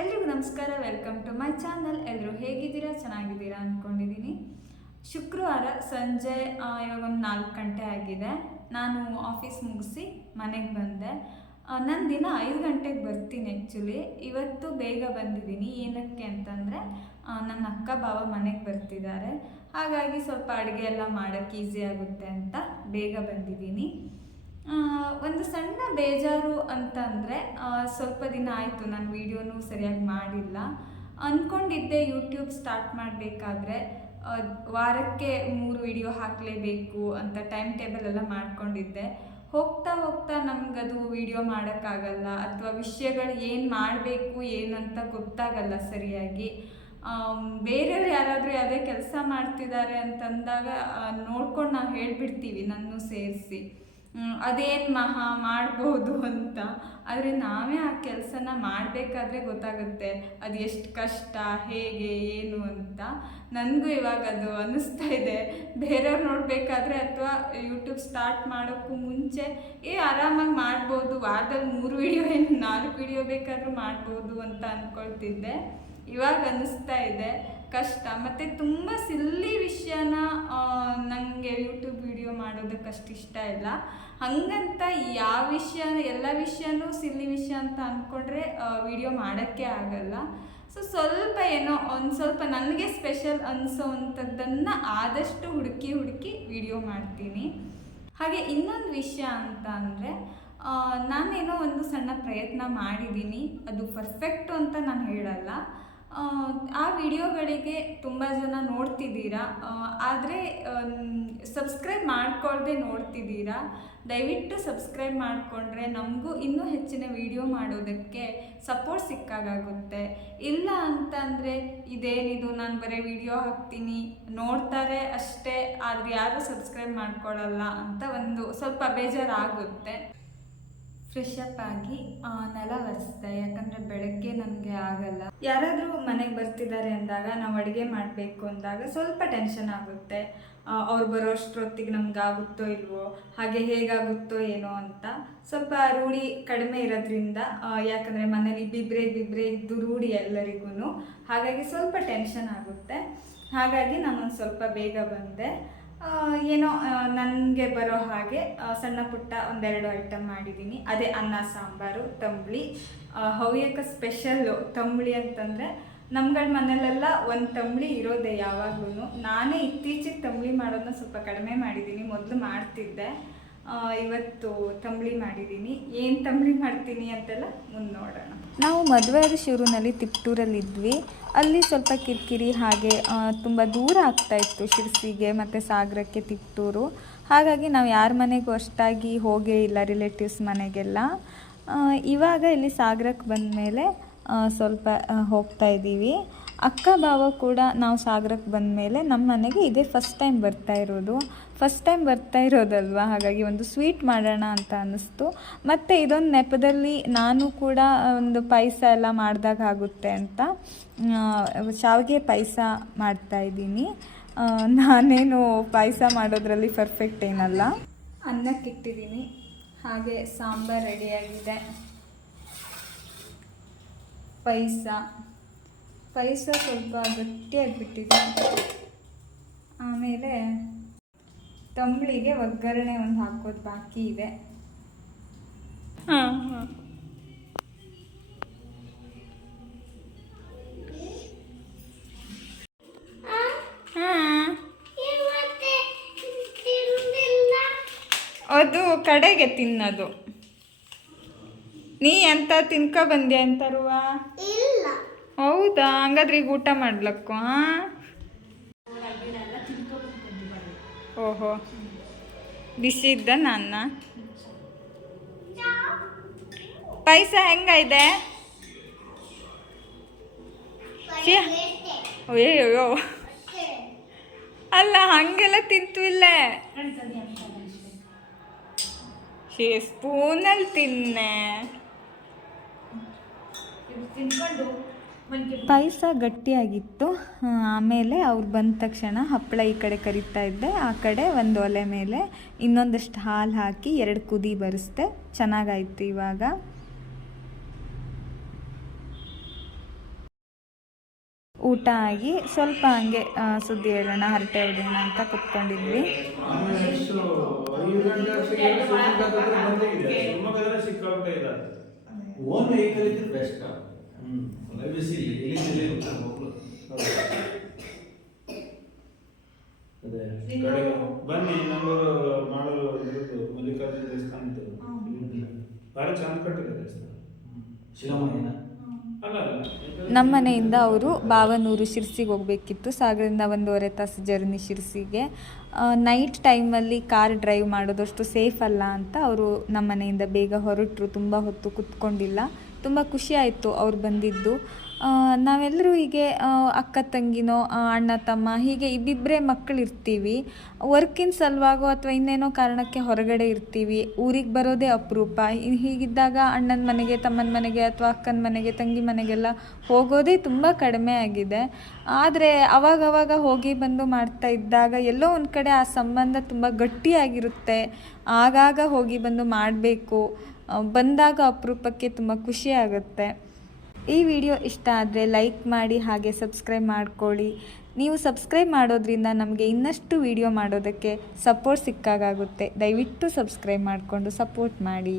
ಎಲ್ರಿಗೂ ನಮಸ್ಕಾರ welcome to my channel ಎಲ್ಲರೂ ಹೇಗಿದ್ದೀರಾ? ಚೆನ್ನಾಗಿದ್ದೀರಾ ಅಂದ್ಕೊಂಡಿದ್ದೀನಿ ಶುಕ್ರವಾರ ಸಂಜೆ ಇವಾಗ ಒಂದು ನಾಲ್ಕು ಗಂಟೆ ಆಗಿದೆ. ನಾನು ಆಫೀಸ್ ಮುಗಿಸಿ ಮನೆಗೆ ಬಂದೆ. ನನ್ನ ದಿನ ಐದು ಗಂಟೆಗೆ ಬರ್ತೀನಿ ಆ್ಯಕ್ಚುಲಿ ಇವತ್ತು ಬೇಗ ಬಂದಿದ್ದೀನಿ. ಏನಕ್ಕೆ ಅಂತಂದರೆ ನನ್ನ ಅಕ್ಕ ಬಾವ ಮನೆಗೆ ಬರ್ತಿದ್ದಾರೆ. ಹಾಗಾಗಿ ಸ್ವಲ್ಪ ಅಡುಗೆ ಎಲ್ಲ ಮಾಡೋಕ್ಕೆ ಈಸಿ ಆಗುತ್ತೆ ಅಂತ ಬೇಗ ಬಂದಿದ್ದೀನಿ. ಒಂದು ಸಣ್ಣ ಬೇಜಾರು ಅಂತಂದರೆ ಸ್ವಲ್ಪ ದಿನ ಆಯಿತು ನಾನು ವೀಡಿಯೋನೂ ಸರಿಯಾಗಿ ಮಾಡಿಲ್ಲ. ಅಂದ್ಕೊಂಡಿದ್ದೆ ಯೂಟ್ಯೂಬ್ ಸ್ಟಾರ್ಟ್ ಮಾಡಬೇಕಾದ್ರೆ ವಾರಕ್ಕೆ ಮೂರು ವಿಡಿಯೋ ಹಾಕಲೇಬೇಕು ಅಂತ ಟೈಮ್ ಟೇಬಲ್ ಎಲ್ಲ ಮಾಡ್ಕೊಂಡಿದ್ದೆ. ಹೋಗ್ತಾ ಹೋಗ್ತಾ ನಮಗದು ವಿಡಿಯೋ ಮಾಡೋಕ್ಕಾಗಲ್ಲ, ಅಥವಾ ವಿಷಯಗಳು ಏನು ಮಾಡಬೇಕು, ಏನಂತ ಗೊತ್ತಾಗಲ್ಲ ಸರಿಯಾಗಿ. ಬೇರೆಯವರು ಯಾರಾದರೂ ಯಾವುದೇ ಕೆಲಸ ಮಾಡ್ತಿದ್ದಾರೆ ಅಂತಂದಾಗ ನೋಡ್ಕೊಂಡು ನಾವು ಹೇಳಿಬಿಡ್ತೀವಿ ನನ್ನೂ ಸೇರಿಸಿ. ಅದೇನು ಮಹಾ ಮಾಡ್ಬೋದು ಅಂತ. ಆದರೆ ನಾವೇ ಆ ಕೆಲಸನ ಮಾಡಬೇಕಾದ್ರೆ ಗೊತ್ತಾಗುತ್ತೆ ಅದು ಎಷ್ಟು ಕಷ್ಟ, ಹೇಗೆ, ಏನು ಅಂತ. ನನಗೂ ಇವಾಗ ಅದು ಅನ್ನಿಸ್ತಾ ಇದೆ. ಬೇರೆಯವ್ರು ನೋಡಬೇಕಾದ್ರೆ ಅಥವಾ ಯೂಟ್ಯೂಬ್ ಸ್ಟಾರ್ಟ್ ಮಾಡೋಕ್ಕೂ ಮುಂಚೆ, ಏ, ಆರಾಮಾಗಿ ಮಾಡ್ಬೋದು, ವಾರದಲ್ಲಿ ಮೂರು ವಿಡಿಯೋ ಏನು ನಾಲ್ಕು ವಿಡಿಯೋ ಬೇಕಾದರೂ ಮಾಡ್ಬೋದು ಅಂತ ಅಂದ್ಕೊಳ್ತಿದ್ದೆ ಇವಾಗ ಅನ್ನಿಸ್ತಾ ಇದೆ. ಕಷ್ಟ, ಮತ್ತು ತುಂಬ ಸಿಲ್ಲಿ ವಿಷಯನ ನನಗೆ ಯೂಟ್ಯೂಬ್ ವಿಡಿಯೋ ಮಾಡೋದಕ್ಕೆ ಅಷ್ಟು ಇಷ್ಟ ಇಲ್ಲ. ಹಂಗಂತ ಯಾವ ವಿಷಯ ಎಲ್ಲ ವಿಷಯನೂ ಸಿಲ್ಲಿ ವಿಷಯ ಅಂತ ಅಂದ್ಕೊಂಡ್ರೆ ವಿಡಿಯೋ ಮಾಡೋಕ್ಕೆ ಆಗಲ್ಲ. ಸೊ ಸ್ವಲ್ಪ ಏನೋ ಒಂದು ಸ್ವಲ್ಪ ನನಗೆ ಸ್ಪೆಷಲ್ ಅನಿಸೋವಂಥದ್ದನ್ನು ಆದಷ್ಟು ಹುಡುಕಿ ಹುಡುಕಿ ವಿಡಿಯೋ ಮಾಡ್ತೀನಿ. ಹಾಗೆ ಇನ್ನೊಂದು ವಿಷಯ ಅಂತ ಅಂದರೆ ನಾನೇನೋ ಒಂದು ಸಣ್ಣ ಪ್ರಯತ್ನ ಮಾಡಿದ್ದೀನಿ. ಅದು ಪರ್ಫೆಕ್ಟು ಅಂತ ನಾನು ಹೇಳಲ್ಲ. ಆ, ವಿಡಿಯೋಗಳಿಗೆ ತುಂಬ ಜನ ನೋಡ್ತಿದ್ದೀರಾ? ಆದರೆ ಸಬ್ಸ್ಕ್ರೈಬ್ ಮಾಡ್ಕೊಳ್ದೆ ನೋಡ್ತಿದ್ದೀರಾ? ದಯವಿಟ್ಟು ಸಬ್ಸ್ಕ್ರೈಬ್ ಮಾಡಿಕೊಂಡ್ರೆ ನಮಗೂ ಇನ್ನೂ ಹೆಚ್ಚಿನ ವಿಡಿಯೋ ಮಾಡೋದಕ್ಕೆ ಸಪೋರ್ಟ್ ಸಿಕ್ಕಾಗುತ್ತೆ ಇಲ್ಲ ಅಂತಂದರೆ ಇದೇನಿದು ನಾನು ಬರೀ ವಿಡಿಯೋ ಹಾಕ್ತೀನಿ ನೋಡ್ತಾರೆ ಅಷ್ಟೇ ಆದರೆ ಯಾರೂ ಸಬ್ಸ್ಕ್ರೈಬ್ ಮಾಡ್ಕೊಳ್ಳಲ್ಲ ಅಂತ ಒಂದು ಸ್ವಲ್ಪ ಬೇಜಾರಾಗುತ್ತೆ. ಫ್ರೆಶ್ ಅಪ್ ಆಗಿ ನೆಲ ಒರೆಸ್ದೆ, ಯಾಕಂದರೆ ಬೆಳಗ್ಗೆ ನಮಗೆ ಆಗಲ್ಲ. ಯಾರಾದರೂ ಮನೆಗೆ ಬರ್ತಿದ್ದಾರೆ ಅಂದಾಗ ನಾವು ಅಡುಗೆ ಮಾಡಬೇಕು ಅಂದಾಗ ಸ್ವಲ್ಪ ಟೆನ್ಷನ್ ಆಗುತ್ತೆ. ಅವ್ರು ಬರೋ ಅಷ್ಟೊತ್ತಿಗೆ ನಮ್ಗೆ ಆಗುತ್ತೋ ಇಲ್ವೋ, ಹಾಗೆ ಹೇಗಾಗುತ್ತೋ ಏನೋ ಅಂತ. ಸ್ವಲ್ಪ ರೂಢಿ ಕಡಿಮೆ ಇರೋದ್ರಿಂದ ಯಾಕಂದ್ರೆ ಮನೇಲಿ ಬಿಬ್ರೆ ಬಿಬ್ರೆ ಇದ್ದು ರೂಢಿ ಎಲ್ಲರಿಗೂ ಹಾಗಾಗಿ ಸ್ವಲ್ಪ ಟೆನ್ಷನ್ ಆಗುತ್ತೆ. ಹಾಗಾಗಿ ನಾನೊಂದು ಸ್ವಲ್ಪ ಬೇಗ ಬಂದೆ. ಏನೋ ನನಗೆ ಬರೋ ಹಾಗೆ ಸಣ್ಣ ಪುಟ್ಟ ಒಂದೆರಡು ಐಟಮ್ ಮಾಡಿದ್ದೀನಿ. ಅದೇ ಅನ್ನ, ಸಾಂಬಾರು, ತಂಬಳಿ. ಹವ್ಯಕ ಸ್ಪೆಷಲ್ಲು ತಂಬಳಿ ಅಂತಂದರೆ ನಮ್ಗಳ ಮನೇಲೆಲ್ಲ ಒಂದು ತಂಬಳಿ ಇರೋದೆ ಯಾವಾಗ್ಲೂ ನಾನೇ ಇತ್ತೀಚೆಗೆ ತಂಬಳಿ ಮಾಡೋದನ್ನ ಸ್ವಲ್ಪ ಕಡಿಮೆ ಮಾಡಿದ್ದೀನಿ. ಮೊದಲು ಮಾಡ್ತಿದ್ದೆ. ಇವತ್ತು ತಂಬಳಿ ಮಾಡಿದ್ದೀನಿ. ಏನು ತಂಬಳಿ ಮಾಡ್ತೀನಿ ಅಂತೆಲ್ಲ ಮುಂದೆ ನೋಡೋಣ. ನಾವು ಮದುವೆ ಆದ ಶಿರೂರಲ್ಲಿ ತಿಪ್ಟೂರಲ್ಲಿದ್ವಿ. ಅಲ್ಲಿ ಸ್ವಲ್ಪ ಕಿರಿಕಿರಿ ಹಾಗೆ ತುಂಬ ದೂರ ಆಗ್ತಾ ಇತ್ತು ಶಿರ್ಸಿಗೆ ಮತ್ತು ಸಾಗರಕ್ಕೆ ತಿಪ್ಟೂರು. ಹಾಗಾಗಿ ನಾವು ಯಾರ ಮನೆಗೂ ಅಷ್ಟಾಗಿ ಹೋಗೇ ಇಲ್ಲ ರಿಲೇಟಿವ್ಸ್ ಮನೆಗೆಲ್ಲ. ಇವಾಗ ಇಲ್ಲಿ ಸಾಗರಕ್ಕೆ ಬಂದ ಮೇಲೆ ಸ್ವಲ್ಪ ಹೋಗ್ತಾ ಇದ್ದೀವಿ. ಅಕ್ಕ ಭಾವ ಕೂಡ ನಾವು ಸಾಗರಕ್ಕೆ ಬಂದ ಮೇಲೆ ನಮ್ಮ ಮನೆಗೆ ಇದೇ ಫಸ್ಟ್ ಟೈಮ್ ಬರ್ತಾ ಇರೋದು. ಫಸ್ಟ್ ಟೈಮ್ ಬರ್ತಾ ಇರೋದಲ್ವಾ? ಹಾಗಾಗಿ ಒಂದು ಸ್ವೀಟ್ ಮಾಡೋಣ ಅಂತ ಅನ್ನಿಸ್ತು. ಮತ್ತು ಇದೊಂದು ನೆಪದಲ್ಲಿ ನಾನು ಕೂಡ ಒಂದು ಪಾಯಸ ಎಲ್ಲ ಮಾಡಿದಾಗ ಆಗುತ್ತೆ ಅಂತ ಶಾವಿಗೆ ಪಾಯಸ ಮಾಡ್ತಾ ಇದ್ದೀನಿ. ಆ, ನಾನೇನು ಪಾಯಸ ಮಾಡೋದ್ರಲ್ಲಿ ಪರ್ಫೆಕ್ಟ್ ಏನಲ್ಲ. ಅನ್ನಕ್ಕೆ ಇಟ್ಟಿದ್ದೀನಿ. ಹಾಗೆ ಸಾಂಬಾರ್ ರೆಡಿಯಾಗಿದೆ ಪಾಯಸ. ಪಾಯಸ ಸ್ವಲ್ಪ ಗಟ್ಟಿಯಾಗಿಬಿಟ್ಟಿದೆ ಆಮೇಲೆ ತಂಬಳಿಗೆ ಒಗ್ಗರಣೆ ಒಂದು ಹಾಕೋದು ಬಾಕಿ ಇದೆ. ಹಾಂ ಹಾಂ. ಅದು ಕಡೆಗೆ ತಿನ್ನೋದು. ನೀ ಅಂತ ತಿನ್ಕೊ ಬಂದೆ ಅಂತಾರುವ ಹೌದಾ? ಹಂಗಾದ್ರೆ ಈಗ ಊಟ ಮಾಡ್ಲಕ್ಕು ಓಹೋ. ಬಿಸಿ ಇದ್ದ ನನ್ನ? ಪಾಯಸ ಹೆಂಗೈದೆ ಛೀ. ಅಯ್ಯಯ್ಯೋ. ಅಲ್ಲ, ಹಂಗೆಲ್ಲ ಇಲ್ಲೇ. ಶೇ ಸ್ಪೂನಲ್ಲಿ ತಿನ್ನೆ. ಪಾಯಸ ಗಟ್ಟಿಯಾಗಿತ್ತು. ಆಮೇಲೆ ಅವ್ರು ಬಂದ ತಕ್ಷಣ ಹಪ್ಪಳ ಈ ಕಡೆ ಕರಿತಾ ಇದ್ದೆ. ಆ ಕಡೆ ಒಂದು ಒಲೆ ಮೇಲೆ ಇನ್ನೊಂದಷ್ಟು ಹಾಲು ಹಾಕಿ ಎರಡು ಕುದಿ ಬರೆಸ್ದೆ. ಚೆನ್ನಾಗಾಯ್ತು ಇವಾಗ. ಊಟ ಆಗಿ ಸ್ವಲ್ಪ ಹಂಗೆ ಸುದ್ದಿ ಹೇಳೋಣ, ಹರಟೆ ಹೊಡೆಯೋಣ ಅಂತ ಕುತ್ಕೊಂಡಿದ್ವಿ. ಓನ್ ವೆಹಿಕಲ್ ಇದ್ರೆ ಬೆಸ್ಟ್. ಕಡೆ ಬನ್ನಿ ನಮ್ಮೂರು ಮಾಡಲು ಇರೋದು ಮಲ್ಲಿಕಾರ್ಜುನ ದೇವಸ್ಥಾನ ಇದ್ದು ಭಾಳ ಚಂದ ಕಟ್ಟಿದೆ ದೇವಸ್ಥಾನ. ನಮ್ಮ ಮನೆಯಿಂದ ಅವರು ಬಾವನೂರು ಶಿರ್ಸಿಗೆ ಹೋಗಬೇಕಿತ್ತು. ಸಾಗರದಿಂದ ಒಂದೂವರೆ ತಾಸು ಜರ್ನಿ ಶಿರ್ಸಿಗೆ. ನೈಟ್ ಟೈಮಲ್ಲಿ ಕಾರ್ ಡ್ರೈವ್ ಮಾಡೋದಷ್ಟು ಸೇಫ್ ಅಲ್ಲ ಅಂತ ಅವರು ನಮ್ಮ ಮನೆಯಿಂದ ಬೇಗ ಹೊರಟರು. ತುಂಬ ಹೊತ್ತು ಕುತ್ಕೊಂಡಿಲ್ಲ. ತುಂಬ ಖುಷಿಯಾಯಿತು ಅವ್ರು ಬಂದಿದ್ದು. ನಾವೆಲ್ಲರೂ ಹೀಗೆ ಅಕ್ಕ ತಂಗಿನೋ ಅಣ್ಣ ತಮ್ಮ ಹೀಗೆ ಇಬ್ಬಿಬ್ಬರೇ ಮಕ್ಕಳು ಇರ್ತೀವಿ ವರ್ಕಿನ ಸಲುವಾಗೋ ಅಥವಾ ಇನ್ನೇನೋ ಕಾರಣಕ್ಕೆ ಹೊರಗಡೆ ಇರ್ತೀವಿ. ಊರಿಗೆ ಬರೋದೇ ಅಪರೂಪ. ಹೀಗಿದ್ದಾಗ ಅಣ್ಣನ ಮನೆಗೆ, ತಮ್ಮನ ಮನೆಗೆ ಅಥವಾ ಅಕ್ಕನ ಮನೆಗೆ, ತಂಗಿ ಮನೆಗೆಲ್ಲ ಹೋಗೋದೇ ತುಂಬ ಕಡಿಮೆ ಆಗಿದೆ. ಆದರೆ ಅವಾಗವಾಗ ಹೋಗಿ ಬಂದು ಮಾಡ್ತಾ ಇದ್ದಾಗ ಎಲ್ಲೋ ಒಂದು ಕಡೆ ಆ ಸಂಬಂಧ ತುಂಬ ಗಟ್ಟಿಯಾಗಿರುತ್ತೆ. ಆಗಾಗ ಹೋಗಿ ಬಂದು ಮಾಡಬೇಕು. ಬಂದಾಗ ಅಪರೂಪಕ್ಕೆ ತುಂಬ ಖುಷಿ ಆಗುತ್ತೆ. ಈ ವಿಡಿಯೋ ಇಷ್ಟ ಆದರೆ ಲೈಕ್ ಮಾಡಿ ಹಾಗೆ ಸಬ್ಸ್ಕ್ರೈಬ್ ಮಾಡ್ಕೊಳ್ಳಿ. ನೀವು ಸಬ್ಸ್ಕ್ರೈಬ್ ಮಾಡೋದ್ರಿಂದ ನಮಗೆ ಇನ್ನಷ್ಟು ವಿಡಿಯೋ ಮಾಡೋದಕ್ಕೆ ಸಪೋರ್ಟ್ ಸಿಕ್ಕಾಗುತ್ತೆ ದಯವಿಟ್ಟು ಸಬ್ಸ್ಕ್ರೈಬ್ ಮಾಡಿಕೊಂಡು ಸಪೋರ್ಟ್ ಮಾಡಿ.